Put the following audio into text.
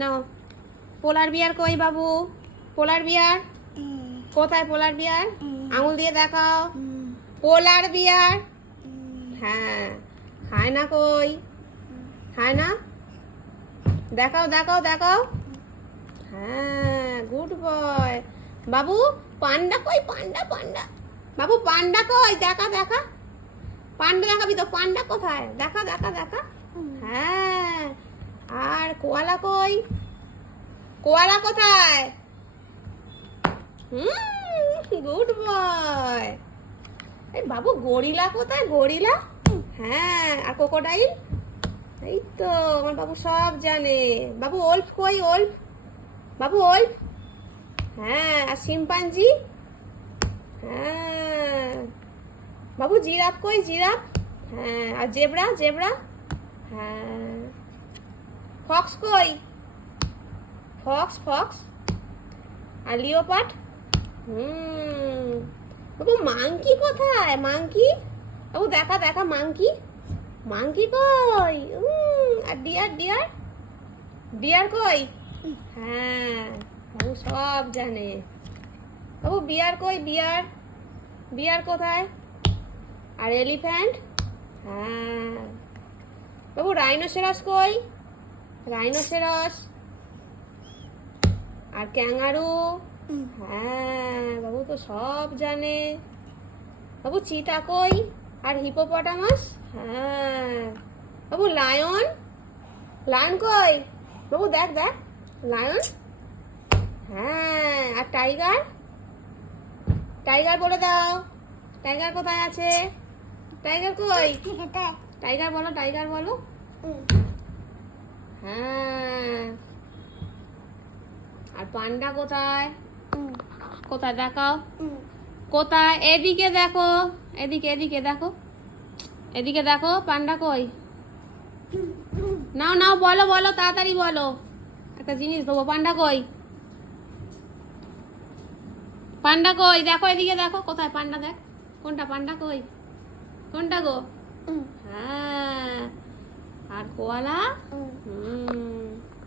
নাও। পোলার বিয়ার কই বাবু? পোলার বিয়ার কোথায়? পোলার বিয়ার আঙুল দিয়ে দেখাও। পোলার বিয়ার। হ্যাঁ, খায় না কই? খায় না? দেখাও দেখাও দেখাও। হ্যাঁ, গুড বয়। বাবু পান্ডা কই? পান্ডা পান্ডা। বাবু পান্ডা কই? দেখা দেখা। পান্ডা দেখাবি তো? পান্ডা কোথায়? দেখা দেখা দেখা। হ্যাঁ, আর কোয়ালা কই? কোয়ালা কোথায়? Good boy. এই বাবু গরিলা কোথায়? গরিলা। হ্যাঁ, আর ক্রোকোডাইল? এই তো আমার বাবু সব জানে। বাবু ওল্ফ কই? ওল্ফ? বাবু ওল্ফ? হ্যাঁ, আর শিম্পাঞ্জি? হ্যাঁ। বাবু জিরাফ কই? জিরাফ? হ্যাঁ, আর জেব্রা? জেব্রা? হ্যাঁ। ফক্স কই? Fox fox. আর লিওপার্ড? বাবু মাংকি কোথায়? মাংকি? বাবু দেখা দেখা মাংকি। মাংকি কই? আর ডিয়ার? ডিয়ার? ডিয়ার কই? হ্যাঁ, বাবু সব জানে। বাবু বিয়ার কই? বিয়ার? বিয়ার কোথায়? আর এলিফ্যান্ট? হ্যাঁ। বাবু রাইনোসেরাস কই? রাইনোসেরাস। আর ক্যাঙ্গারু? হ্যাঁ, বাবু তো সব জানে। বাবু চিতা কই? আর হিপোপটামাস? হ্যাঁ। বাবু লায়ন? লায়ন কই? বাবু দেখ দেখ। লায়ন? হ্যাঁ। আর টাইগার? টাইগার বলে দাও। টাইগার কোথায় আছে? টাইগার কই? টাইগার বলো, টাইগার বলো। হ্যাঁ। আর পান্ডা কোথায়? কোথায় দেখাও। কোথায়? এদিকে দেখো। এদিকে এদিকে দেখো। এদিকে দেখো, পান্ডা কই? নাও নাও, বলো বলো, তাড়াতাড়ি বলো। একটা জিনিস দেবো। পান্ডা কই? পান্ডা কই? দেখো এদিকে দেখো। কোথায় পান্ডা? দেখ কোনটা পান্ডা কই? কোনটা গো? হ্যাঁ। আর কোয়ালা?